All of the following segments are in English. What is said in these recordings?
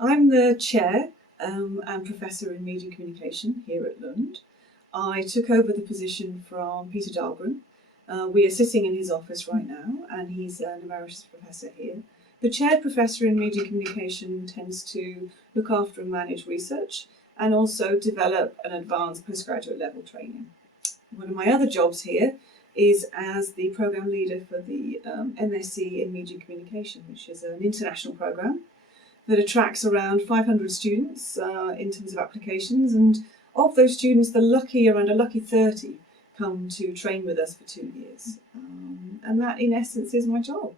I'm the chair and professor in media communication here at Lund. I took over the position from Peter Dahlgren. We are sitting in his office right now, and he's an emeritus professor here. The chair professor in media communication tends to look after and manage research and also develop and advance postgraduate level training. One of my other jobs here is as the program leader for the MSc in media communication, which is an international program that attracts around 500 students in terms of applications, and of those students, around a lucky 30 come to train with us for 2 years. And that, in essence, is my job.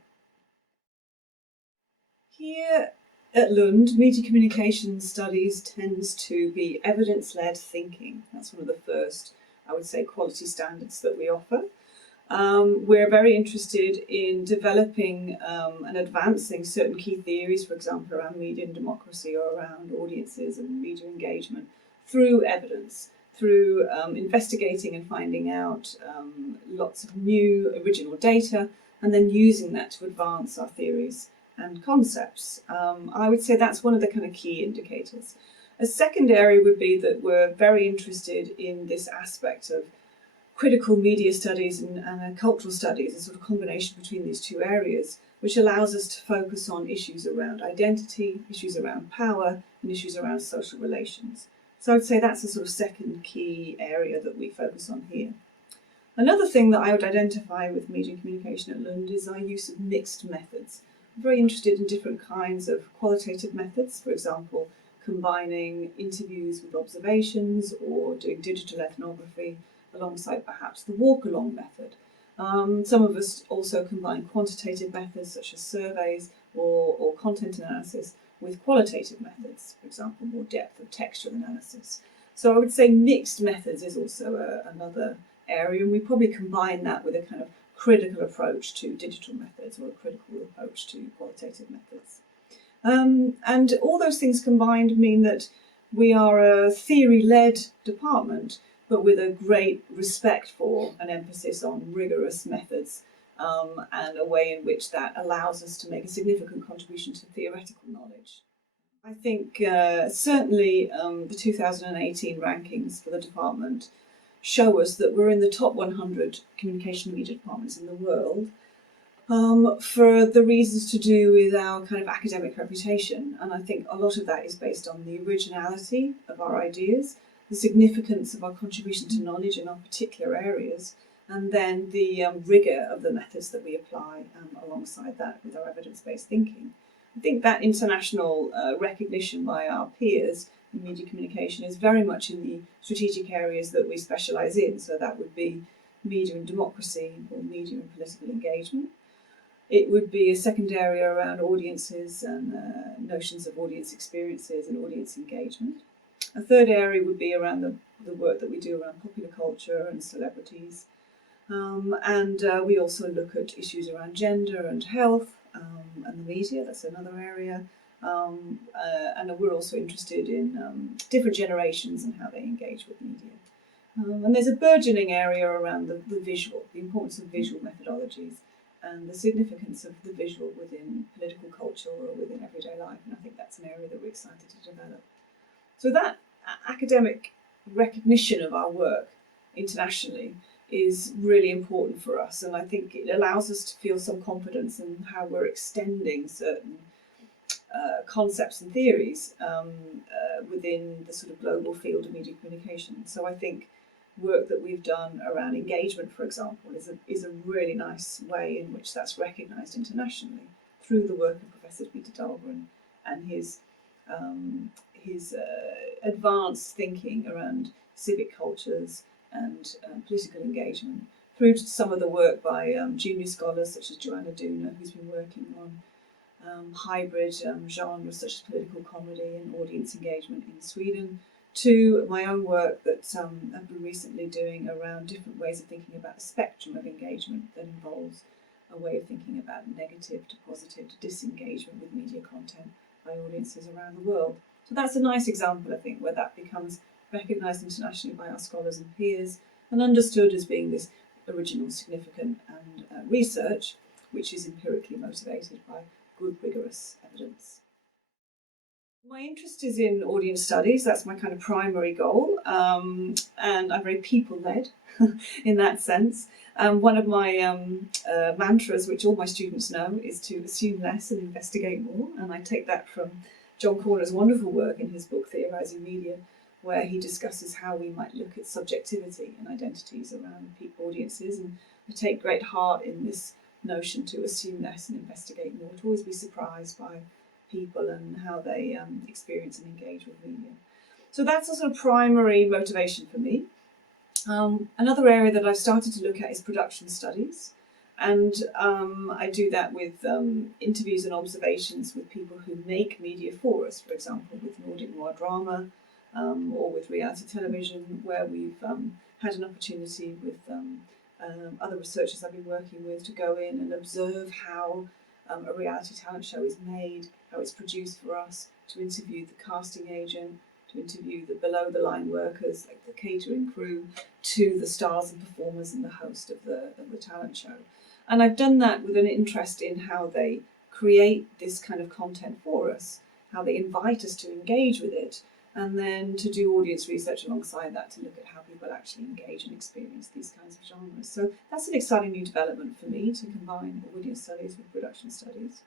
Here at Lund, media communication studies tends to be evidence-led thinking. That's one of the first, I would say, quality standards that we offer. We're very interested in developing and advancing certain key theories, for example, around media and democracy or around audiences and media engagement through evidence, through investigating and finding out lots of new original data and then using that to advance our theories and concepts. I would say that's one of the kind of key indicators. A second area would be that we're very interested in this aspect of critical media studies and cultural studies, a sort of combination between these two areas, which allows us to focus on issues around identity, issues around power, and issues around social relations. So I'd say that's a sort of second key area that we focus on here. Another thing that I would identify with media communication at Lund is our use of mixed methods. I'm very interested in different kinds of qualitative methods, for example, combining interviews with observations or doing digital ethnography alongside perhaps the walk-along method. Some of us also combine quantitative methods such as surveys or content analysis with qualitative methods, for example, more depth of textual analysis. So I would say mixed methods is also another area, and we probably combine that with a kind of critical approach to digital methods or a critical approach to qualitative methods. And all those things combined mean that we are a theory-led department, but with a great respect for and emphasis on rigorous methods and a way in which that allows us to make a significant contribution to theoretical knowledge. I think certainly the 2018 rankings for the department show us that we're in the top 100 communication media departments in the world for the reasons to do with our kind of academic reputation. And I think a lot of that is based on the originality of our ideas, the significance of our contribution to knowledge in our particular areas, and then the rigour of the methods that we apply alongside that with our evidence-based thinking. I think that international recognition by our peers in media communication is very much in the strategic areas that we specialise in. So that would be media and democracy or media and political engagement. It would be a second area around audiences and notions of audience experiences and audience engagement. A third area would be around the work that we do around popular culture and celebrities. We also look at issues around gender and health and the media. That's another area. And we're also interested in different generations and how they engage with media. And there's a burgeoning area around the visual, the importance of visual methodologies and the significance of the visual within political culture or within everyday life. And I think that's an area that we're excited to develop. So that academic recognition of our work internationally is really important for us, and I think it allows us to feel some confidence in how we're extending certain concepts and theories within the sort of global field of media communication. So I think work that we've done around engagement, for example, is a really nice way in which that's recognised internationally through the work of Professor Peter Dahlgren and his advanced thinking around civic cultures and political engagement, through to some of the work by junior scholars such as Joanna Duna, who's been working on hybrid genres such as political comedy and audience engagement in Sweden, to my own work that I've been recently doing around different ways of thinking about the spectrum of engagement that involves a way of thinking about negative to positive to disengagement with media content by audiences around the world. So that's a nice example, I think, where that becomes recognised internationally by our scholars and peers and understood as being this original, significant and research which is empirically motivated by good, rigorous evidence. My interest is in audience studies. That's my kind of primary goal, and I'm very people-led in that sense. One of my mantras, which all my students know, is to assume less and investigate more. And I take that from John Corner's wonderful work in his book Theorising Media, where he discusses how we might look at subjectivity and identities around audiences. And I take great heart in this notion to assume less and investigate more, to always be surprised by people and how they experience and engage with media. So that's a sort of primary motivation for me. Another area that I've started to look at is production studies, and I do that with interviews and observations with people who make media for us, for example with Nordic noir drama or with reality television, where we've had an opportunity with other researchers I've been working with to go in and observe how a reality talent show is made, how it's produced for us, to interview the casting agent, to interview the below the line workers like the catering crew, to the stars and performers and the host of the talent show. And I've done that with an interest in how they create this kind of content for us, how they invite us to engage with it, and then to do audience research alongside that to look at how people actually engage and experience these kinds of genres. So that's an exciting new development for me, to combine audience studies with production studies.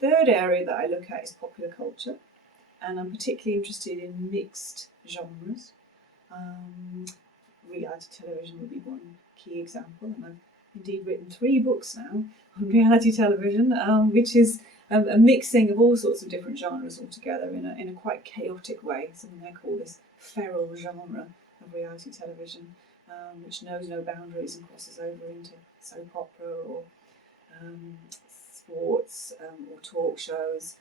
The third area that I look at is popular culture, and I'm particularly interested in mixed genres. Reality television would be one key example, and I've indeed written 3 books now on reality television, which is a mixing of all sorts of different genres all together in a quite chaotic way. Something I call this feral genre of reality television, which knows no boundaries and crosses over into soap opera or sports or talk shows,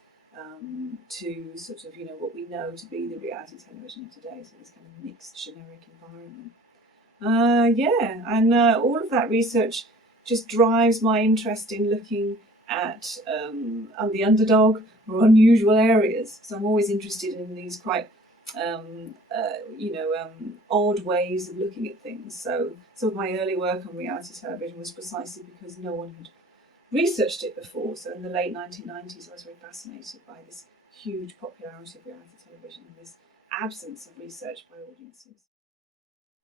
to sort of what we know to be the reality television of today. So this kind of mixed generic environment. And all of that research just drives my interest in looking at the underdog or unusual areas. So I'm always interested in these quite odd ways of looking at things. So some of my early work on reality television was precisely because no one had researched it before. So in the late 1990s, I was very fascinated by this huge popularity of reality television and this absence of research by audiences.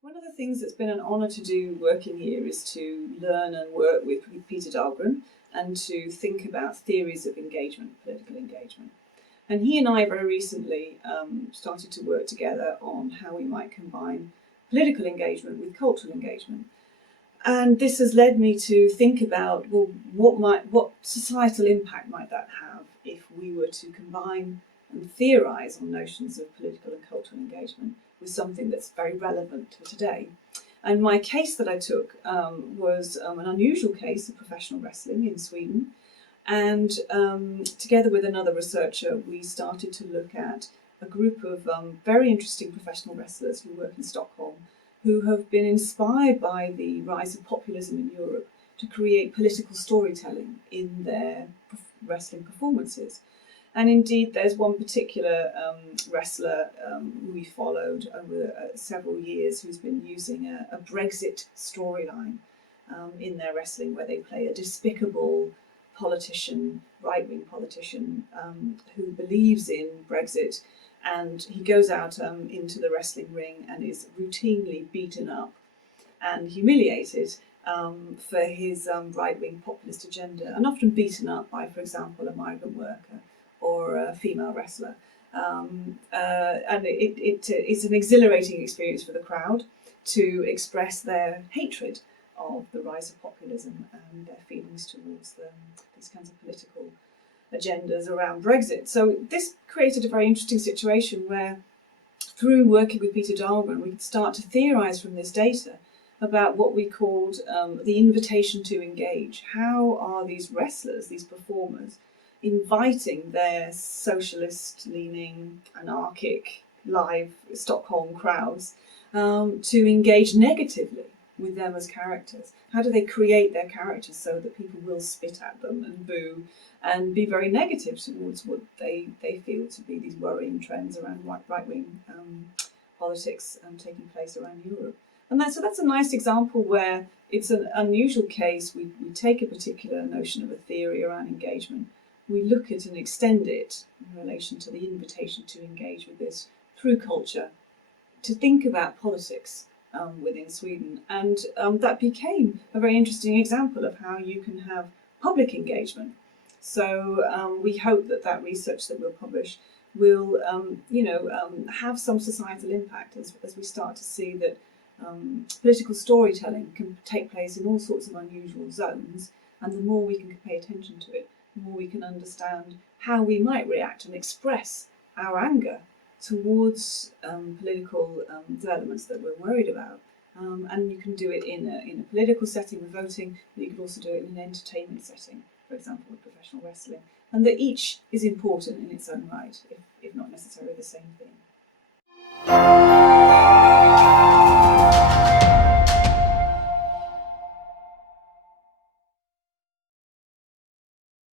One of the things that's been an honour to do working here is to learn and work with Peter Dahlgren and to think about theories of engagement, political engagement. And he and I very recently started to work together on how we might combine political engagement with cultural engagement. And this has led me to think about, well, what societal impact might that have if we were to combine and theorise on notions of political and cultural engagement with something that's very relevant to today. And my case that I took was an unusual case of professional wrestling in Sweden. And together with another researcher, we started to look at a group of very interesting professional wrestlers who work in Stockholm, who have been inspired by the rise of populism in Europe to create political storytelling in their wrestling performances. And indeed, there's one particular wrestler who we followed over several years who's been using a Brexit storyline in their wrestling, where they play a despicable politician, right-wing politician, who believes in Brexit, and he goes out into the wrestling ring and is routinely beaten up and humiliated for his right-wing populist agenda, and often beaten up by, for example, a migrant worker or a female wrestler. And it's an exhilarating experience for the crowd to express their hatred of the rise of populism and their feelings towards these kinds of political agendas around Brexit. So this created a very interesting situation where, through working with Peter Dahlgren, we could start to theorise from this data about what we called the invitation to engage. How are these wrestlers, these performers, inviting their socialist-leaning, anarchic, live Stockholm crowds to engage negatively with them as characters? How do they create their characters so that people will spit at them and boo and be very negative towards what they feel to be these worrying trends around right-wing politics taking place around Europe? And so that's a nice example where it's an unusual case. We take a particular notion of a theory around engagement, we look at and extend it in relation to the invitation to engage with this through culture, to think about politics within Sweden. And that became a very interesting example of how you can have public engagement. So we hope that that research that we'll publish will have some societal impact as we start to see that political storytelling can take place in all sorts of unusual zones, and the more we can pay attention to it, the more we can understand how we might react and express our anger towards political developments that we're worried about. And you can do it in a political setting with voting, but you could also do it in an entertainment setting, for example, with professional wrestling. And that each is important in its own right, if not necessarily the same thing.